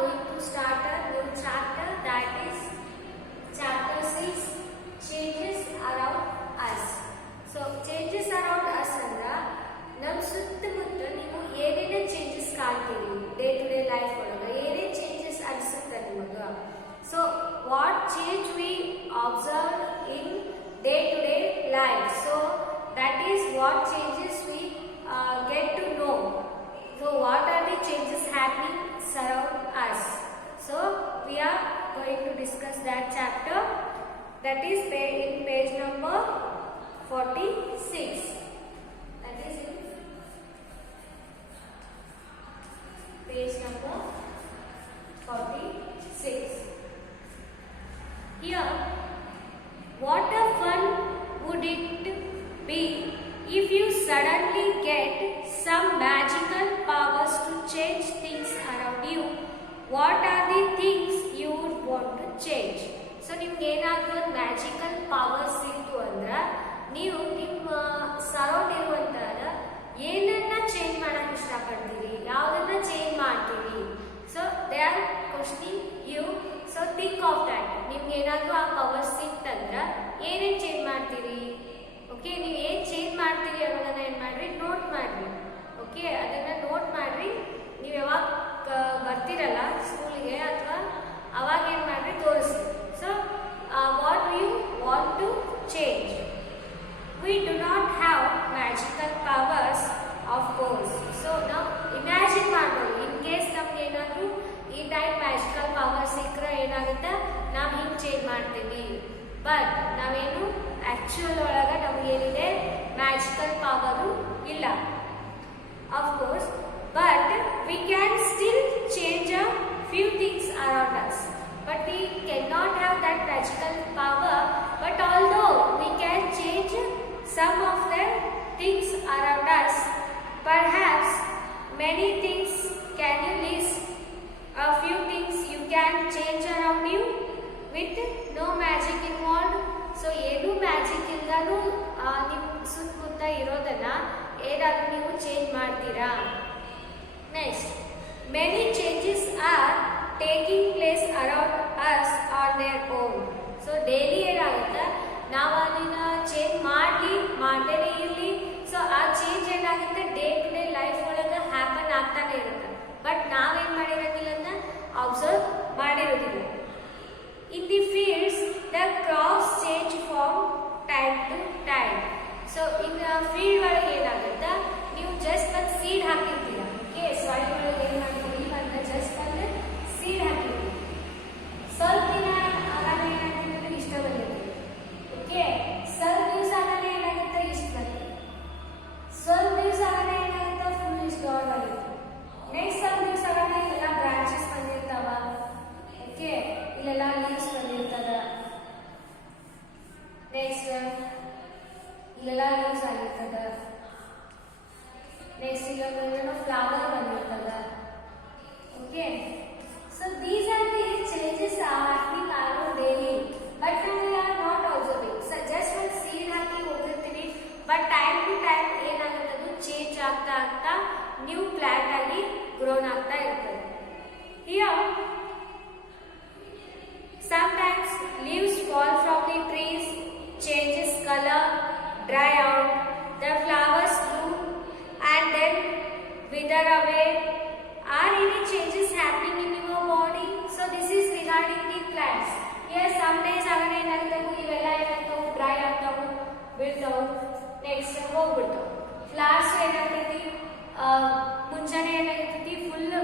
going to start a new chapter, that is chapter 6, changes around us. So changes around us andra nam ಸುತ್ತಮುತ್ತ ನೀವು ಏನೇನೇ changes ಕಾಣ್ತೀರಿ day to day life ಒಳಗೆ ಏನೇ changes ಅನಿಸುತ್ತೆ ನಿಮಗೆ. So what change we observe in day to day life, so that is what changes we get to know. So what are the changes happening surround us? So we are going to discuss that chapter, that is in page number 46. That is in page number 46. Here, what a fun would it be if you suddenly get some magical powers to change things around you. What are the things you would want to change? So ನಿಮ್ಗೆ ಏನಾದರೂ ಒಂದು magical powers ಇತ್ತು ಅಂದ್ರೆ ನೀವು ನಿಮ್ಮ ಸರೌಂಡ್ ಇರುವಂತಹ ಏನನ್ನ ಚೇಂಜ್ ಮಾಡಕ್ಕೆ ಇಷ್ಟಪಡ್ತೀರಿ, ಯಾವುದನ್ನ ಚೇಂಜ್ ಮಾಡ್ತೀರಿ. So they are questioning you. So think of that. ನಿಮ್ಗೆ ಏನಾದರೂ ಆ ಪವರ್ಸ್ ಸಿಕ್ತಂದ್ರೆ ಏನೇನು ಚೇಂಜ್ ಮಾಡ್ತೀರಿ? ಓಕೆ, ನೀವು ಏನು ಚೇಂಜ್ ಮಾಡ್ತೀರಿ ಅನ್ನೋದನ್ನ ಏನು ಮಾಡ್ರಿ, ನೋಟ್ ಮಾಡ್ರಿ. ಓಕೆ, ಅದನ್ನ ನೋಟ್ ಮಾಡ್ರಿ. ನೀವು ಯಾವಾಗ ಬರ್ತೀರಲ್ಲ ಸ್ಕೂಲಿಗೆ ಅಥವಾ ಅವಾಗ ಏನು ಮಾಡ್ರಿ ತೋರಿಸಿ. So what you want to change. We do not have magical powers of course. So ನಾವು ಇಮ್ಯಾಜಿನ್ ಮಾಡ್ಬೋದು, ಇನ್ ಕೇಸ್ ನಮ್ಗೆ ಏನಾದರೂ ಈ ಟೈಪ್ ಮ್ಯಾಜಿಕಲ್ ಪವರ್ ಸಿಕ್ಕರೆ ಏನಾಗುತ್ತೆ, ನಾವು ಹಿಂಗೆ ಚೇಂಜ್ ಮಾಡ್ತೀವಿ. ಬಟ್ ನಾವೇನು ಆಕ್ಚುಯಲ್ ಒಳಗೆ ನಮಗೇನಿದೆ ಮ್ಯಾಜಿಕಲ್ ಪವರು ಇಲ್ಲ of course. But we can still change a few things around us. But we can not have that magical power. But although we can change some of the things around us. Perhaps many things. Can you list a few things you can change around you with no magic involved? So ಏನು ಮ್ಯಾಜಿಕ್ ಇಲ್ದಾನು ನಿಮ್ಮ ಸುತ್ತಮುತ್ತ ಇರೋದನ್ನ ಏನಾದರೂ ನೀವು ಚೇಂಜ್ ಮಾಡ್ತೀರಾ? Next, many changes are taking place around us on their own. So daily ಏನಾಗುತ್ತೆ, ನಾವು ಅದನ್ನ ಚೇಂಜ್ ಮಾಡದೇನೆ ಇರಲಿ. ಸೊ ಆ ಚೇಂಜ್ ಏನಾಗುತ್ತೆ, ಡೇ ಟು ಡೇ ಲೈಫ್ ಒಳಗೆ ಹ್ಯಾಪನ್ ಆಗ್ತಾನೆ ಇರುತ್ತೆ. ಬಟ್ ನಾವೇನು ಮಾಡಿರೋದಿಲ್ಲ ಅದನ್ನ ಅಬ್ಸರ್ವ್ ಮಾಡಿರೋದಿಲ್ಲ. In the fields, the crops change from time to time. So in the field ಒಳಗೆ ಏನಾಗುತ್ತೆ, ನೀವು ಜಸ್ಟ್ ಒಂದು ಸೀಡ್ ಹಾಕಿರ್ತೀರ. ಓಕೆ, ಸಾಯಿಲ್ ಒಳಗೆ ಏನು ಮಾಡ್ತೀವಿ ಅಂತ ಜಸ್ಟ್ ಒಂದು ಸೀಡ್ ಹಾಕಿರ್ತೀವಿ. ಸ್ವಲ್ಪ ದಿನ ಆಗಾಗ ಏನಾಗುತ್ತೆ, ಇಷ್ಟ ಬಂದಿರುತ್ತೆ. ಓಕೆ, ಸ್ವಲ್ಪ ದಿವಸ ಆಗಾಗ ಏನಾಗುತ್ತೆ, ಇಷ್ಟ ಬರುತ್ತೆ. ಸ್ವಲ್ಪ ದಿವಸ ಆಗಾಗ ಏನಾಗುತ್ತೆ, ಫುಲ್ ಇಷ್ಟ ಆಗುತ್ತೆ. ನೆಕ್ಸ್ಟ್ ಸ್ವಲ್ಪ ದಿವಸ ಆಗಾಗ ಎಲ್ಲ ಬ್ರಾಂಚಸ್ ಬಂದಿರ್ತಾವ. ಓಕೆ, ಇಲ್ಲೆಲ್ಲ ಲೀವ್ಸ್ ಬಂದಿರ್ತದ. ನೆಕ್ಸ್ಟ್ ಇಲ್ಲೆಲ್ಲ ಲೀವ್ಸ್ ಆಗಿರ್ತದ. ನೆಕ್ಸ್ಟ್ ಇಲ್ಲೊಂದು ಫ್ಲವರ್ ಬಂದಿರ್ತದ. Okay, so these are the changes are happening around daily. But we are not observing. So just ಒಂದು ಸೀಡ್ ಹಾಕಿ ಹೋಗಿರ್ತೀವಿ. ಬಟ್ ಟೈಮ್ ಟು ಟೈಮ್ ಏನಾಗುತ್ತೆ, ಅದು ಚೇಂಜ್ ಆಗ್ತಾ ಆಗ್ತಾ ನ್ಯೂ ಪ್ಲಾಂಟ್ ಆಗಿ ಗ್ರೋನ್ ಆಗ್ತಾ ಇರ್ತದೆ. Here sometimes leaves fall from the trees, changes color, dry out, the flowers bloom and then wither away. Are any changes happening in your body? So this is regarding the plants. Yes, some days agane enagtavu ivella enagtavu dry agtavu, bidtavu, next ಹೋಗ್ಬಿಡ್ತಾವು. Flowers ಏನಾಗ್ತೈತಿ, ಮುಂಚೆನೆ ಏನಾಗಿರ್ತೈತಿ, full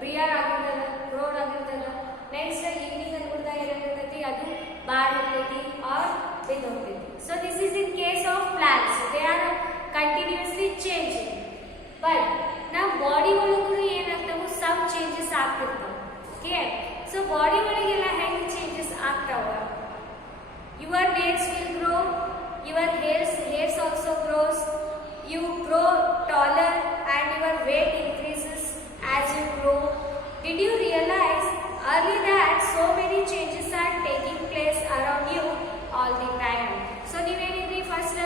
ಬಿಯರ್ ಆಗಿರ್ತದ, ರೋಡ್ ಆಗಿರ್ತದ. Next evening ಅನ್ಬಿಡ್ದಾಗ ಏನಾಗಿರ್ತೈತಿ, ಅದು ಬಾಡ್ ಹೋಗ್ತೈತಿ ಆರ್ ಬಿದ್ದು ಹೋಗ್ತೈತಿ. So this is in case of plants. They are continuously changing. But ನಮ್ಮ ಬಾಡಿ ಒಳಗೂ ಏನಾಗ್ತಾವು, ಸಮ್ ಚೇಂಜಸ್ ಆಗ್ತಿರ್ತಾವ. ಓಕೆ, ಸೊ ಬಾಡಿ ಒಳಗೆಲ್ಲ ಹೆಂಗೆ ಚೇಂಜಸ್ ಆಗ್ತಾವ? Your nails will grow, your hairs also grows, you grow taller and your weight increases as you grow. Did you realize early that so many changes are taking place around you all the time? So ನೀವೇನಿದ್ರಿ, first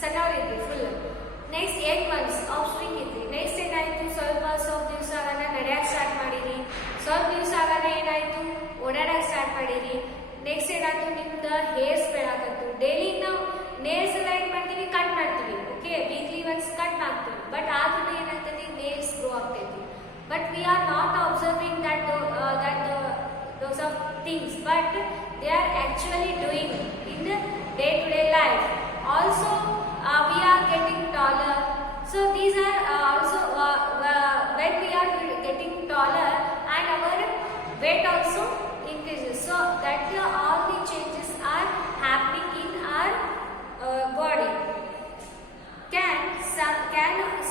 ಸಣ್ಣವರಿದ್ರಿ full. Next 8 months of swing ಇದ್ರಿ. Next ಏನಾಯ್ತು, ಸ್ವಲ್ಪ ದಿವಸ ನಡೆಯಕ್ಕೆ start ಮಾಡಿರಿ. So next ಏನಾಯ್ತು ನಿಮ್ದು ಹೇರ್ಸ್ ಬೆಳಕತ್ತು. ಡೈಲಿ ನಾವು ನೇಲ್ಸ್ ಎಲ್ಲ ಏನ್ ಮಾಡ್ತೀವಿ, ಕಟ್ ಮಾಡ್ತೀವಿ. ಓಕೆ, ವೀಕ್ಲಿ ಒನ್ಸ್ ಕಟ್ ಮಾಡ್ತೀವಿ. ಬಟ್ ಆದ್ರೂ ಏನಾಗ್ತದೆ, ನೇಲ್ಸ್ ಗ್ರೋ ಆಗ್ತೈತಿ. But we are not observing those of things, but they are actually doing in the day-to-day life. Also, we are getting taller. So these are also when we are getting taller and our weight also increases. So that all the changes are happening in our body. Can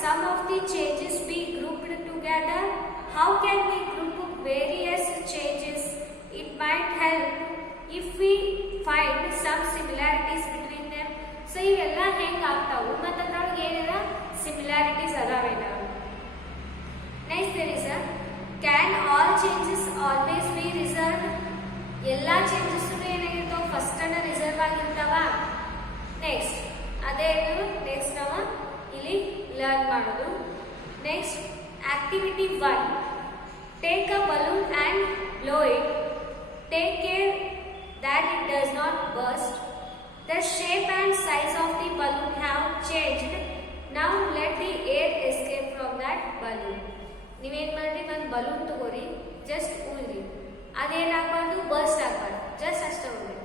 some of the changes be grouped together? How can we group various changes? It might help if we find some similarities between them. So ಇವೆಲ್ಲ ಹೆಂಗ್ ಆಗ್ತಾವು ಮತ್ತು ಅದ್ರೊಳಗೆ ಏನೇನ similarities ಅದಾವೇನ. Next there is a can all changes always be reserved? ಎಲ್ಲ ಚೇಂಜಸ್ ಏನಾಗಿರ್ತಾವ ಫಸ್ಟ್ ಅನ್ನ ರಿಸರ್ವ್ ಆಗಿರ್ತಾವ. ನೆಕ್ಸ್ಟ್ ಅದೇ ನೆಕ್ಸ್ಟ್ ನಾವು ಇಲ್ಲಿ ಲರ್ನ್ ಮಾಡೋದು. Next activity 1, take a balloon and blow it. Take care that it does not burst. The shape and size of the balloon have changed. Now let the air escape from that balloon. ನೀವೇನ್ ಮಾಡ್ರಿ, ಒಂದು ಬಲೂನ್ ತಗೋರಿ, ಜಸ್ಟ್ ಊದ್ರಿ, ಅದೇನಾಗಬಾರ್ದು, ಬರ್ಸ್ಟ್ ಆಗಬಾರ್ದು, ಜಸ್ಟ್ ಅಷ್ಟೇ ಊದ್ರಿ.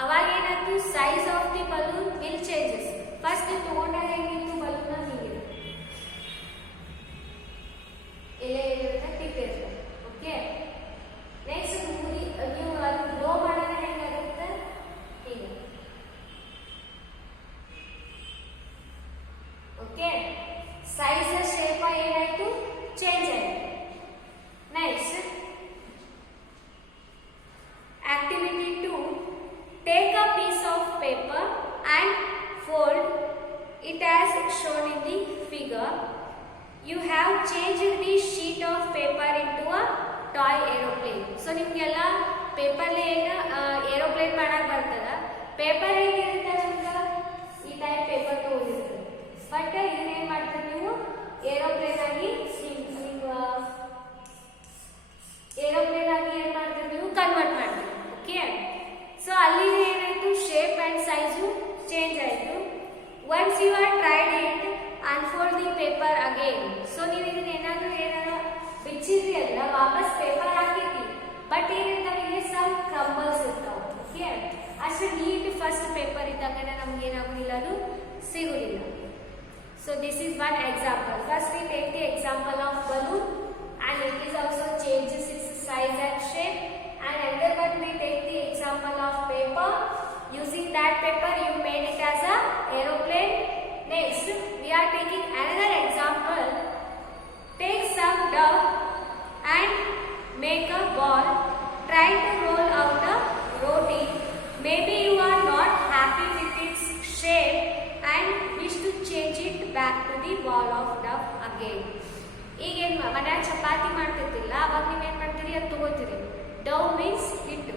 ಅವಾಗ ಏನಾಯ್ತು, size of the balloon will changes. First ನೀವು ತಗೊಂಡಾಗ ಹೆಂಗಿತ್ತು ಬಲೂನ್, ಹೀಗಿದೆ, ಎಲೆ ಇರುತ್ತೆ, ಟಿಪ್ ಇರುತ್ತೆ. ಓಕೆ, ನೆಕ್ಸ್ಟ್ ನೀವು ಅದು ಬ್ಲೋ ಮಾಡಿದ್ರೆ ಹೆಂಗಾಗುತ್ತೆ, ಹೀಗೆ. ಓಕೆ, ಸೈಜ್ ಶೇಪ್ ಏನಾಯ್ತು, ಚೇಂಜ್ ಆಯ್ತು. Next activity 2, take a piece of paper and fold it as shown in the figure. You have changed the sheet of paper into a toy aeroplane. So ನಿಮಗೆಲ್ಲ ಪೇಪರ್ಲಿ ಏನು ಏರೋಪ್ಲೇನ್ ಮಾಡಕ್ ಬರ್ತದ. ಪೇಪರ್ ಹೇಗಿರುತ್ತೆ ನಮ್ಗೆ, ಈ ಟೈಪ್ ಪೇಪರ್ ತಗೊಂಡಿರ್ತದೆ. ಬಟ್ ಇದನ್ನ ಏನ್ ಮಾಡ್ತೀರಿ ನೀವು, ಏರೋಪ್ಲೇನ್ ಆಗಿ ಏನ್ ಮಾಡ್ತೀರಿ ನೀವು, ಕನ್ವರ್ಟ್ ಮಾಡ್ತೀರಿ. ಓಕೆ, ಸೊ ಅಲ್ಲಿ ಏನಾಯ್ತು, ಶೇಪ್ ಅಂಡ್ ಸೈಜು ಚೇಂಜ್ ಆಯ್ತು. Once you are tried it, unfold the paper again. So ನೀವು ಇದನ್ನ ಏನಾದ್ರು ಬಿಚ್ಚಿದ್ರಿ ಅಲ್ಲ, ವಾಪಸ್ ಪೇಪರ್ ಹಾಕಿದ್ರಿ, ಬಟ್ ಏನಿರ್ತಾವ, ಇಲ್ಲಿ ಸಮ್ ಕ್ರಂಬಲ್ಸ್ ಇರ್ತಾವ. ಓಕೆ, ಅಷ್ಟು ನೀಟ್ ಫಸ್ಟ್ ಪೇಪರ್ ಇದ್ದಾಗ ನಮ್ಗೆ ಏನಾಗೋದಿಲ್ಲ, ಅದು ಸಿಗುದಿಲ್ಲ. So this is one example. First we take the example of balloon and it is also changes its size and shape. And another one we take the example of paper. Using that paper you made it as a aeroplane. Next we are taking another example. Take some dough and make a ball. Try to roll out a roti. Maybe you are not happy with its shape and wish to change it back to the ball of dough again. ಈಗೇನ್ ಮನ್ಯಾಗ ಚಪಾತಿ ಮಾಡ್ತಿರ್ತಿಲ್ಲ, ಅವಾಗ ನೀವೇನ್ ಮಾಡ್ತೀರಿ, ಅದು ತಗೋತೀರಿ, ಡೌ ಮೀನ್ಸ್ ಹಿಟ್ಟು,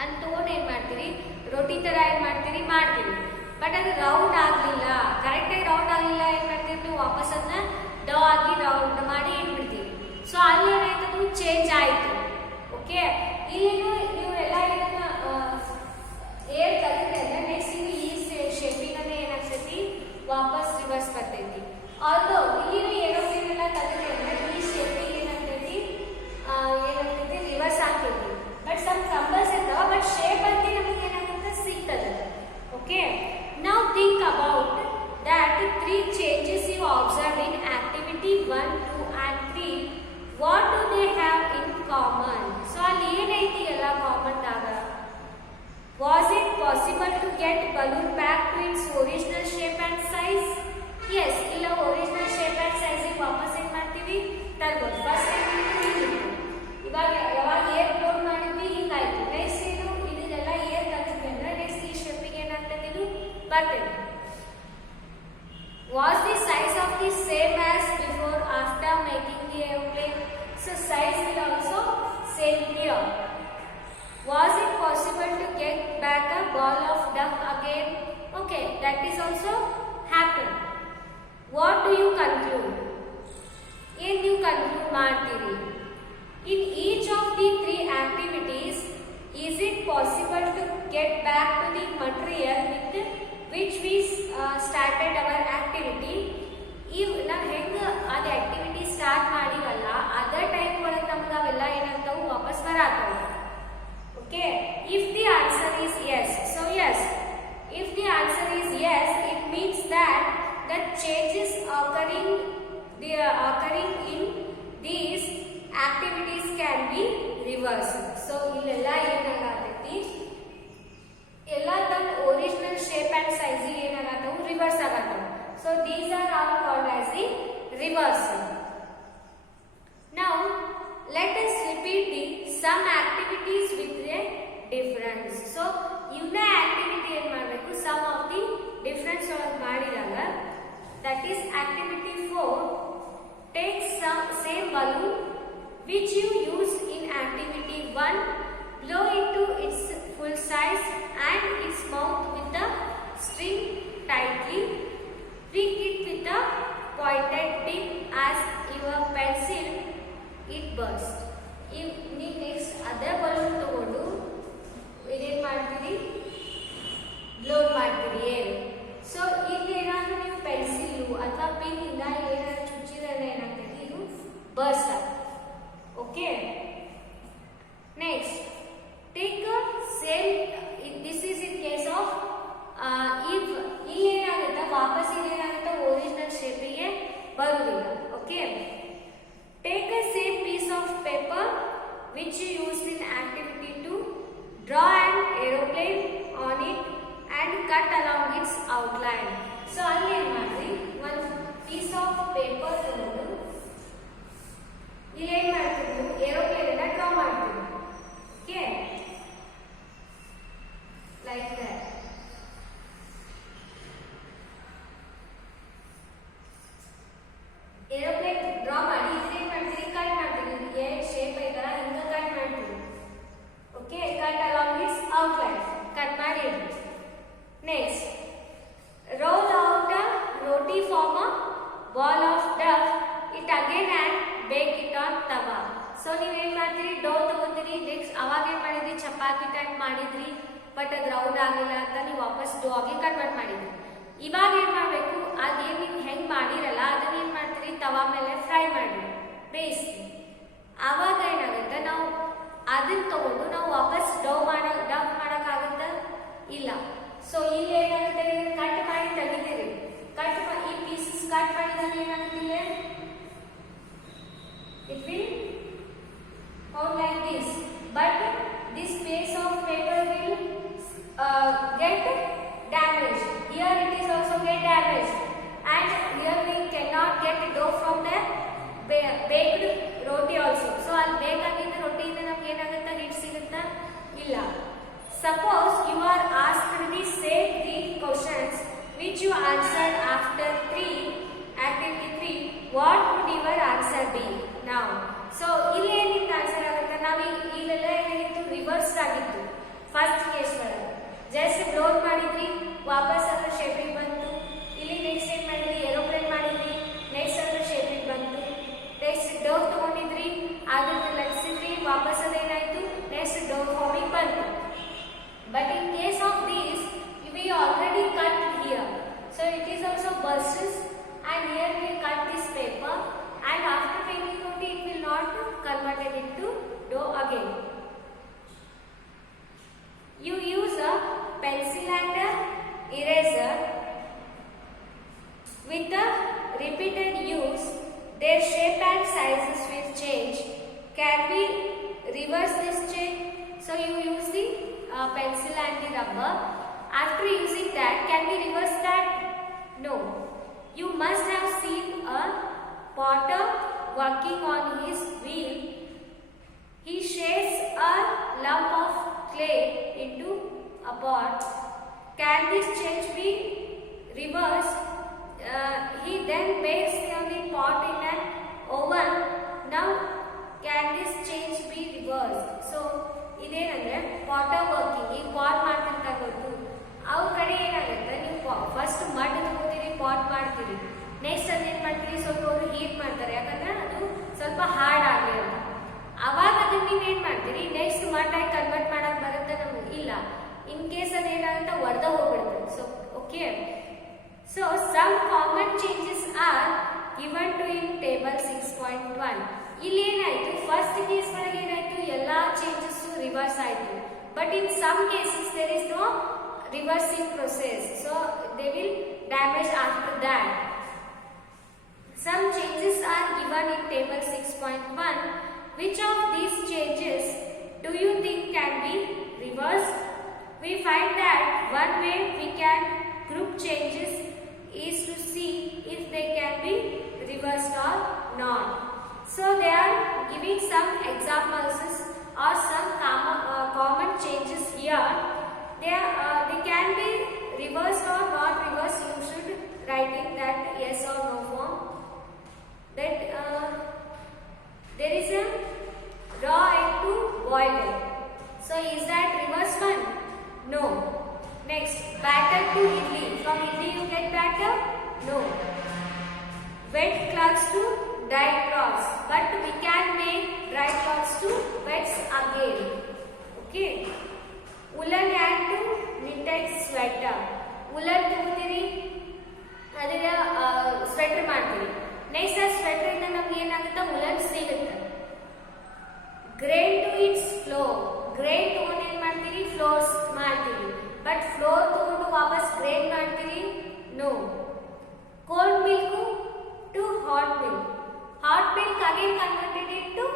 ಅಂತ ತಗೊಂಡು ಏನ್ ಮಾಡ್ತೀರಿ, ರೊಟ್ಟಿ ತರ ಏನ್ ಮಾಡ್ತೀರಿ, ಮಾಡ್ತೀರಿ. ಬಟ್ ಅದು ರೌಂಡ್ ಆಗ್ಲಿಲ್ಲ, ಕರೆಕ್ಟಾಗಿ ರೌಂಡ್ ಆಗ್ಲಿಲ್ಲ, ಏನ್ ಮಾಡ್ತೀರಿ ನೀವು, ವಾಪಸ್ ಅದನ್ನ ಡೌ ಆಗಿ ರೌಂಡ್ ಮಾಡಿ ಇಟ್ಬಿಡ್ತೀವಿ. ಸೊ ಅಲ್ಲಿ ಏನಾಯ್ತು, ಚೇಂಜ್ ಆಯ್ತು. ಓಕೆ, ಇಲ್ಲಿ ನೀವು ಎಲ್ಲ ಇದನ್ನ ಏರ್ ತೆಗೆದ್ರೆ ಅಂದ್ರೆ ನೆಕ್ಸ್ಟ್ ನೀವು ಈ ಶೇಪಿಂಗ್ ಅನ್ನ ಏನಾಗ್ತೈತಿ, ವಾಪಸ್ ರಿವರ್ಸ್ ಬರ್ತೈತಿ. ಆಲ್ದೋ ಇಲ್ಲಿ ಏರೋಪ್ಲೇನ್ ಎಲ್ಲ ತೆಗೆದ್ರೆ ಅಂದ್ರೆ ಈ ಶೇಪಿಂಗ್ ಏನಾಗ್ತೈತಿ, ರಿವರ್ಸ್ ಆಗ್ತೈತಿ. ಬಟ್ ಸಮ್ ಕ್ರಂಬಲ್ಸ್ ಇರ್ತಾವ, ಬಟ್ ಶೇಪ್ ಅಂತ ನಮಗೆ ಏನಾಗುತ್ತೆ, ಸಿಗ್ತದೆ. Okay, now think about that 3 changes you observed in activity 1, 2 and 3. What do they have in common? So ಅಲ್ಲಿ ಏನೈತಿ ಎಲ್ಲ ಕಾಮನ್ ದಾಗ. Was it possible to get balloon back to its original shape and size? Yes, ಇಲ್ಲ original shape and size ಗೆ ವಾಪಸ್ ಏನ್ ಮಾಡ್ತೀವಿ, ತರಬಹುದು. ಫಸ್ಟ್ ಟೈಮ್ ಇವಾಗ ಯಾವಾಗ ಏರ್ ಬ್ಲೋನ್ ಮಾಡಿದ್ವಿ ಹಿಂಗಾಯ್ತು. ನೆಕ್ಸ್ಟ್ ಇದೆಲ್ಲ ಏರ್ ತಂದ್ವಿ ಅಂದ್ರೆ ನೆಕ್ಸ್ಟ್ ಈ ಶೇಪಿಗೆ ಏನಾಗ್ತದೆ, ಇದು ಬರ್ತದೆ. Was the size of the same as before after making the airplane? So size will also same here. Was it possible to get back a ball of duck again? Okay, that is also happened. What do you conclude? In you conclude ಮಾಡ್ತೀರಿ. In each of the 3 activities, is it possible start ಮಾಡಿವಲ್ಲ ಅದ time ಒಳಗೆ ನಮ್ಗೆ ಅವೆಲ್ಲ ಏನಾಗ್ತಾವು ವಾಪಸ್ ಬರಾತಾವು. Okay, if the answer is yes, so yes, if the answer is yes, it means that the changes occurring in these activities can be reversed. So ಇಲ್ಲೆಲ್ಲ ಏನಾಗತೈತಿ, ಎಲ್ಲ ತಮ್ಮ ಒರಿಜಿನಲ್ ಶೇಪ್ ಅಂಡ್ ಸೈಜ್ ಏನಾಗತ್ತವು ರಿವರ್ಸ್ ಆಗತ್ತವು. So these are all called as the reversal. Now let us repeat the some activities with a difference. So ಇವನ್ನ activity ಏನ್ ಮಾಡಬೇಕು, some of the difference ಒಳಗೆ ಮಾಡಿದಾಗ, that is activity 4. Take same balloon which you use in activity 1, blow it to its full size and its mouth with the string tightly, prick it with a pointed tip as your pencil it burst. ನೀವು ನೆಕ್ಸ್ಟ್ ಅದೇ ಬಲೂನ್ ತಗೊಂಡು ಇದೇನ್ ಮಾಡ್ತೀರಿ, ಬ್ಲೋಡ್ ಮಾಡ್ತೀರಿ ಏನು. ಸೊ ಇಲ್ಲಿ ಏನಾದ್ರೂ ನೀವು ಪೆನ್ಸಿಲ್ ಅಥವಾ ಪಿನ್ ಇಂದ ಏನಾದ್ರು ಚುಚ್ಚಿದ್ರೆ ಏನಾಗ್ತದೆ, ಇದು ಬರ್ಸ್ಟ್ ಆಗ್ತದೆ. Okay, next take same, this is in case of if ಇಲ್ಲಿ ಏನಾಗುತ್ತೆ, ವಾಪಸ್ ಇದೇನಾಗುತ್ತೆ ಒರಿಜಿನಲ್ ಶೇಪಿಗೆ ಬರುವುದಿಲ್ಲ. Okay, take a same piece of paper which you used in activity 2, draw an aeroplane on it and cut along its outline. So alli ಏನು ಮಾಡ್ರಿ, ಒಂದು piece of paper ತಗೊಂಡು ಇಲ್ಲಿ ಏನು ಮಾಡ್ತೀವಿ, ನೀವು ಏರೋಪ್ಲೇನ್ ಅನ್ನ ಡ್ರಾ ಮಾಡ್ತೀವಿ. Okay, like that. Aeroplane draw ಮಾಡಿ ಇಲ್ಲಿ ಏನು ಮಾಡ್ತೀವಿ, ಕಟ್ ಮಾಡ್ತೀವಿ. ಇದಕ್ಕೆ ಶೇಪ್ ಐತಲ್ಲ ಹಿಂಗ ಕಟ್ ಮಾಡ್ತೀವಿ. Okay, cut along its outline, cut ಮಾಡಿ. Next roll out a roti form a ball of dough, it again and bake it on tawa. So ನೀವು ಏನು ಮಾಡ್ತೀರಿ, ಡೋ ತಗೋತೀರಿ. ನೆಕ್ಸ್ಟ್ ಅವಾಗ ಏನು ಮಾಡಿದ್ರಿ, ಚಪಾತಿ ಟೈಪ್ ಮಾಡಿದ್ರಿ, ಬಟ್ ಅದು ರೌಂಡ್ ಆಗಿಲ್ಲ ಅಂತ ನೀವು ವಾಪಸ್ ಡೋ ಆಗಿ ಕನ್ವರ್ಟ್ ಮಾಡಿದ್ರಿ. ಇವಾಗ ಏನು ಮಾಡಬೇಕು, ಅದೇನು ನೀವು ಹೆಂಗೆ ಮಾಡಿರಲ್ಲ ಅದನ್ನ ಏನು ಮಾಡ್ತೀರಿ, ತವಾ ಮೇಲೆ ಫ್ರೈ ಮಾಡಿ ಬೇಯಿಸಿ. ಆವಾಗ ಏನಾಗುತ್ತೆ, ನಾವು ಅದನ್ನ ತಗೊಂಡು ನಾವು ವಾಪಸ್ ಡವ್ ಮಾಡೋಕ್ಕಾಗುತ್ತಾ ಇಲ್ಲ. ಸೊ ಇಲ್ಲಿ ಏನಾಗುತ್ತೆ, ಕಟ್ ಮಾಡಿ ತೆಗಿತೀರಿ. ಈ ಪೀಸಸ್ ಕಟ್ ಮಾಡಿದಾಗ ಏನಾಗುತ್ತೆ, it will hold like this, but this piece of paper will get damaged. Here it is also get damaged, and here we cannot get dough from the baked roti also. So ಅಲ್ಲಿ ಬೇಕಾಗಿದ್ದ ರೊಟ್ಟಿಯಿಂದ ನಮ್ಗೆ ಏನಾಗುತ್ತೆ, ಹಿಟ್ ಸಿಗುತ್ತಾ ಇಲ್ಲ. Suppose you are asked the same 3 questions which you answered after activity 3, what would your answer be now? So ಇಲ್ಲಿ ಏನಿತ್ತು ಆನ್ಸರ್ ಆಗುತ್ತೆ, ನಾವು ಇಲ್ಲೆಲ್ಲ ಏನಿತ್ತು ರಿವರ್ಸ್ ಆಗಿತ್ತು. ಫಸ್ಟ್ ಕೇಸ್ ಒಳಗೆ ಜಸ್ಟ್ ಬ್ಲೋಡ್ ಮಾಡಿದ್ರಿ, ವಾಪಸ್ ಅದ್ರ ಶೇಪಿಗೆ ಬಂತು. ಇಲ್ಲಿ ನೆಕ್ಸ್ಟ್ ಏನ್ ಮಾಡಿದ್ರಿ, ಏರೋಪ್ಲೇನ್ ಮಾಡಿದ್ರಿ, ನೆಕ್ಸ್ಟ್ ಅದ್ರ ಶೇಪಿಗೆ ಬಂತು. ನೆಕ್ಸ್ಟ್ ಡೋ ತಗೊಂಡಿದ್ರಿ, ಅದನ್ನ ಲಟ್ಸಿದ್ರಿ, ವಾಪಸ್ ಅದೇನಾಯ್ತು, ನೆಕ್ಸ್ಟ್ ಡೋ ಫಾರ್ಮಿಗೆ ಬಂತು. But in case of these, we already cut here, so it is also bursts, and here we cut this paper, and after making roti it will not converted into dough again. You use a pencil and a eraser. With the repeated use, their shape and sizes will change. Can we reverse this change? So you use the pencil and the rubber. After using that, can we reverse that? No. You must have seen a potter working on his wheel. He shapes a lump of clay into a pot. Can this change be reversed? He then bakes the pot in an oven. Now, can this change be reversed? So, ಇದೇನಂದ್ರೆ potter working, ಈಗ pot ಮಾಡ್ತಿರ್ತಾರೆ ಗೊತ್ತು, ಅವ್ರ ಕಡೆ ಏನಾಗುತ್ತೆ, ನೀವು first mud ತಗೋತೀರಿ, pot ಮಾಡ್ತೀರಿ, ನೆಕ್ಸ್ಟ್ ಅದೇನು ಮಾಡ್ತೀರಿ, ಸ್ವಲ್ಪ ಅವರು ಹೀಟ್ ಮಾಡ್ತಾರೆ, ಯಾಕಂದ್ರೆ ಅದು ಸ್ವಲ್ಪ ಹಾರ್ಡ್ ಆಗಲಿ ಅಂತ. ಅವಾಗ ಅದನ್ನ ನೀವು ಏನು ಮಾಡ್ತೀರಿ, ನೆಕ್ಸ್ಟ್ ಮಡ್ಡಾಗಿ ಕನ್ವರ್ಟ್ ಮಾಡಕ್ ಬರುತ್ತೆ ನಮ್ಗೆ ಇಲ್ಲ. ಇನ್ ಕೇಸ್ ಅದೇನಾಗುತ್ತೆ, ಒಡೆದ ಹೋಗ್ಬಿಡ್ತಾರೆ. So okay, so some common changes are given to in table 6.1. ಇಲ್ಲಿ ಏನಾಯ್ತು, ಫಸ್ಟ್ ಕೇಸ್ ಒಳಗೆ ಏನಾಯ್ತು, ಎಲ್ಲಾ ಚೇಂಜಸ್ ರಿವರ್ಸ್ ಆಯ್ತು. But in some cases there is no reversing process, so they will damage after that. Some changes are given in table 6.1. Which of these changes do you think can be reversed? We find that one way we can group changes is to see if they can be reversed or not. So they are giving some examples or some common changes here. They can be reversed or not reversed. You should write in that yes or no form. That there is a raw egg to boiled egg. So is that reverse one? No. Next, batter to idli. From idli you get batter? No. Wet cloths to dry cloths. But we can make dry cloths to wets again. Okay. Woolen yarn to knitted sweater. Woolen ತಗೋತೀರಿ, ಅದರ ಸ್ವೆಟರ್ ಮಾಡ್ತೀವಿ. ನೆಕ್ಸ್ಟ್ ಆ ಸ್ವೆಟರ್ ಇಂದ ನಮ್ಗೆ ಏನಾಗುತ್ತೆ, woolen ಸಿಗುತ್ತೆ. Grain to its flour. Grain ತಗೊಂಡು ಏನ್ ಮಾಡ್ತೀರಿ, ಫ್ಲೋರ್ಸ್ ಮಾಡ್ತೀವಿ. ಬಟ್ ಫ್ಲೋರ್ ತಗೊಂಡು ವಾಪಸ್ ಗ್ರೇನ್ ಮಾಡ್ತೀರಿ? No. Cold milk to hot milk. Hot milk again converted into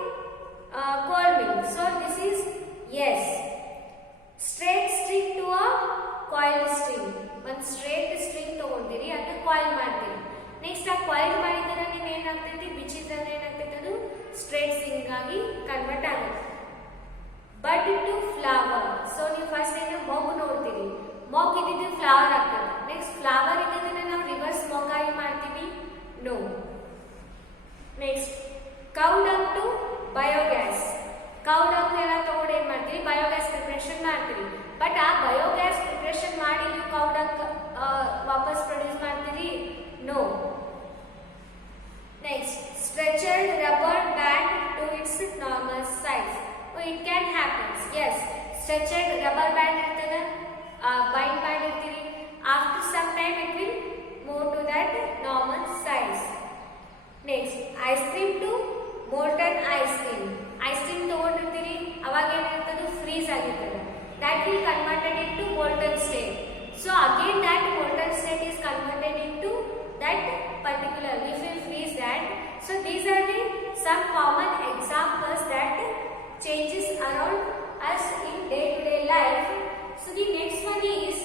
cold milk. So this is S. Straight string to a coil string. ಒಂದು straight string ತಗೊಂಡಿರಿ, ಅದನ್ನ ಕಾಯಿಲ್ ಮಾಡ್ತೀರಿ. ನೆಕ್ಸ್ಟ್ ಆ ಕಾಯಿಲ್ ಮಾಡಿದ್ರೆ ನೀವು ಏನಾಗ್ತೈತಿ, ಬಿಚ್ಚಿದ್ರೆ ಏನಾಗ್ತೈತಿ, ಅದು ಸ್ಟ್ರೇಟ್ ಸ್ಟ್ರಿಂಗ್ ಆಗಿ ಕನ್ವರ್ಟ್ ಆಗುತ್ತೆ. ಬಡ್ ಟು ಫ್ಲವರ್. ಸೊ ನೀವು ಫಸ್ಟ್ ಏನು ಮೊಗ್ಗು ನೋಡ್ತೀರಿ, ಮೊಗ್ಗು ಇದ್ದಿದ್ದು ಫ್ಲವರ್ ಆಗ್ತದೆ. ನೆಕ್ಸ್ಟ್ ಫ್ಲವರ್ ಇದ್ದದನ್ನ ನಾವು ರಿವರ್ಸ್ ಮೊಗ್ಗಾಗಿ ಮಾಡ್ತೀವಿ? No. Next cow dung to biogas. Cow dung ಎಲ್ಲ ತಗೊಂಡು ಏನ್ ಮಾಡ್ತೀವಿ, ಬಯೋಗ್ಯಾಸ್ ಪ್ರಿಪರೇಷನ್ ಮಾಡ್ತೀವಿ. ಬಟ್ ಆ ಬಯೋಗ್ಯಾಸ್ ಪ್ರಿಪರೇಷನ್ ಮಾಡಿ ನೀವು ಕೌ ಡಂಗ್ ವಾಪಸ್ ಪ್ರೊಡ್ಯೂಸ್ ಮಾಡ್ತೀರಿ? No. Next stretched rubber band to its normal size. It can happens. Yes, stretched rubber band ಇರ್ತದೆ, ಬೈಂಡ್ ಮಾಡಿರ್ತೀರಿ. After some time it will move to that normal size. Next ice cream to molten ice cream. Ice cream ತಗೊಂಡಿರ್ತೀರಿ, ಅವಾಗ ಏನಿರ್ತದೆ, ಫ್ರೀಸ್ ಆಗಿರ್ತದೆ. that will converted into molten state. So again that molten state is converted into that particular, if we freeze that. So these are the some common examples that changes around us in day-to-day life. So the next one is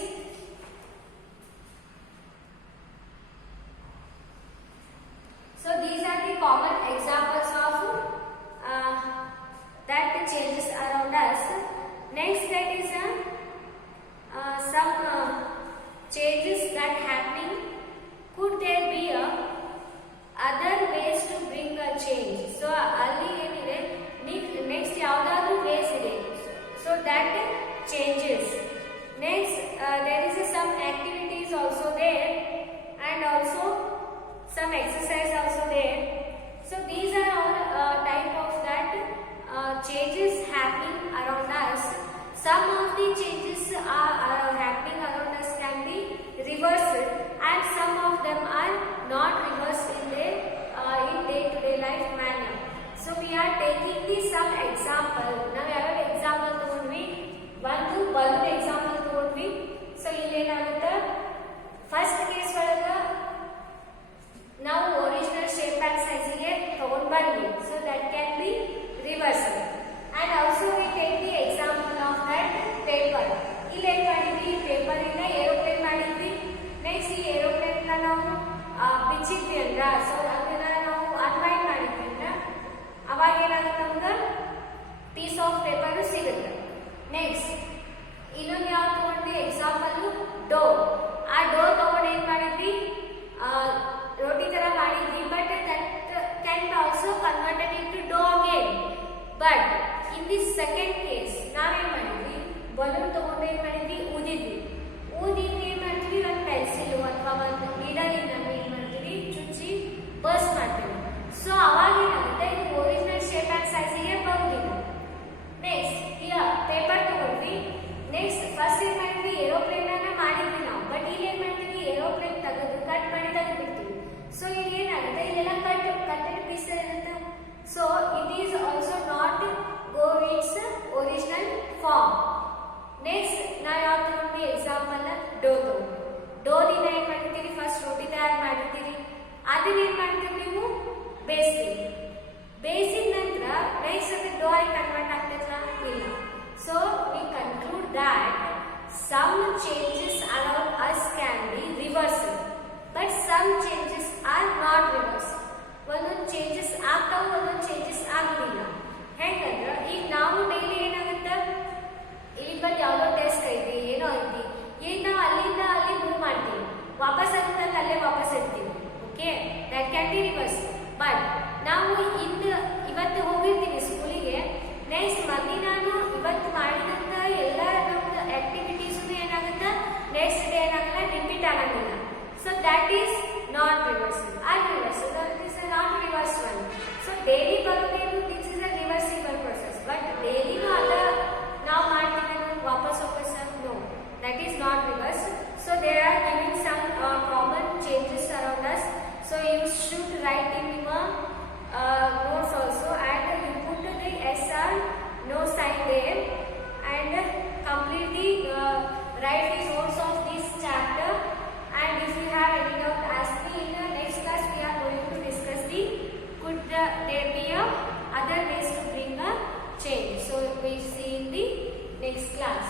these are the common examples of that changes around us. Next, that is some changes that happening. Could there be other ways to bring a change? So ಅಲ್ಲಿ ಏನಿದೆ, next ಯಾವ್ದಾದ್ರು ways ಇದೆ, so that changes. Next, there is some activities also there, and also some exercise also there. So these are all type of that changes happening around us. Some of the changes are happening around us can be reversed, and some of them are not reversed in their in day-to-day life manner. So we are taking the some example. Now we have an example ತಗೊಂಡ್ವಿ, ಒಂದು balloon example ತಗೊಂಡ್ವಿ. ಸೊ ಇಲ್ಲಿ ಏನಾಗುತ್ತೆ, first case ಒಳಗ ನಾವು original shape and ಸೈಜ್ಗೆ ತಗೊಂಡ್ ಬಂದ್ವಿ. So that can B reversal. And also we take the example of that paper. ಇಲ್ಲಿ ಏನು ಮಾಡಿದ್ವಿ, ಪೇಪರ್ ಇಂದ ಏರೋಪ್ಲೇನ್ ಮಾಡಿದ್ವಿ. ನೆಕ್ಸ್ಟ್ ಈ ಏರೋಪ್ಲೇನ್ ನಾವು ಬಿಚ್ಚಿದ್ವಿ ಅಂದ್ರ, ಸೊ ಅದನ್ನ ನಾವು ಅನ್ವೈಂಡ್ ಮಾಡಿದ್ವಿ ಅಂದ್ರ ಅವಾಗ ಏನಾಗುತ್ತೆ, ನಮ್ಗೆ ಪೀಸ್ ಆಫ್ ಪೇಪರ್ ಸಿಗುತ್ತೆ. ನೆಕ್ಸ್ಟ್ ಇನ್ನೊಂದು ಯಾವ್ದು ತಗೊಂಡ್ವಿ ಎಕ್ಸಾಂಪಲ್, ಡೋ. ಆ ಡೋ ತಗೊಂಡು ಏನ್ ಮಾಡಿದ್ವಿ, ರೋಟಿ ತರ ಮಾಡಿದ್ವಿ. But that can also converted into dough again. But in this second case ನಾವೇನ್ ಮಾಡಿದ್ವಿ, ಬಲೂನ್ ತಗೊಂಡು ಏನ್ ಮಾಡಿದ್ವಿ, ಊದಿದ್ವಿ. ಊದಿ ಏನ್ ಮಾಡ್ತೀವಿ, ಒಂದು ಪೆನ್ಸಿಲ್ ಅಥವಾ ಒಂದು ನೀಡಲಿಂದ ಏನ್ ಮಾಡ್ತೀವಿ, ಚುಚ್ಚಿ ಬರ್ಸ್ಟ್ ಮಾಡ್ತೀವಿ. ಸೊ ಅವಾಗ ಏನಾಗುತ್ತೆ, ಇದು ಒರಿಜಿನಲ್ ಶೇಪ್ ಅಂಡ್ ಸೈಜಿಗೆ ಬರೋದಿಲ್ಲ. ನೆಕ್ಸ್ಟ್ ಪೇಪರ್ ತಗೊಂಡ್ವಿ. ನೆಕ್ಸ್ಟ್ ಫಸ್ಟ್ ಏನ್ ಮಾಡಿದ್ವಿ, ಏರೋಪ್ಲೇನ್ ಅನ್ನ ಮಾಡಿದ್ವಿ ನಾವು. ಬಟ್ ಇಲ್ಲಿ ಏನ್ ಮಾಡ್ತೀವಿ, ಏರೋಪ್ಲೇನ್ ತೆಗೆದು ಕಟ್ ಮಾಡಿ ತೆಗೆದ್ಬಿಡ್ತೀವಿ. ಸೊ ಇಲ್ಲಿ ಏನಾಗುತ್ತೆ, ಇಲ್ಲೆಲ್ಲ some changes around us can be reversed, but some changes are not reversed. ಒಂದೊಂದು ಚೇಂಜಸ್ ಆಗ್ತಾವ, ಒಂದೊಂದು ಚೇಂಜಸ್ ಆಗುದಿಲ್ಲ. ಹೆಂಗಂದ್ರ ಈಗ ನಾವು ಡೈಲಿ ಏನಾಗುತ್ತ, ಇಲ್ಲಿ ಬಂದು ಯಾವ್ದೋ ಟೆಸ್ಟ್ ಐತಿ, ಏನೋ ಐತಿ, ಈಗ ನಾವು ಅಲ್ಲಿಂದ ಅಲ್ಲಿ ಮೂವ್ ಮಾಡ್ತೀವಿ, ವಾಪಸ್ ಆಗ್ತಂತ ಅಲ್ಲೇ ವಾಪಸ್ ಇರ್ತೀವಿ. Okay, that can be reverse. But ನಾವು ಇವತ್ತು ಹೋಗಿರ್ತೀವಿ ಸ್ಕೂಲಿಗೆ, ನೆಕ್ಸ್ಟ್ ಮಲ್ಲಿ ನಾನು ಇವತ್ತು ಮಾಡಿದಂತ ಎಲ್ಲ ನಮ್ದು ಆಕ್ಟಿವಿಟೀಸ್ ಏನಾಗುತ್ತ, ನೆಕ್ಸ್ಟ್ ಡೇ ಏನಾಗಲ್ಲ, ರಿಪೀಟ್ ಆಗಂಗಿಲ್ಲ. So that is not reversible. Unreversible, it is a not reverse one. So daily ಬರೋದೇನು, this is a reversible process. But daily ಅದ ನಾವು ಮಾಡ್ತೀವಿ ವಾಪಸ್ no, that is not reverse. So they are giving some common changes around us. So you should write in your notes also, and you put the SR no sign there, and completely write the notes of this chapter. And if you have any doubt, ask me. In the next class we are going to discuss the could there be other ways to bring a change. So we see in the next class.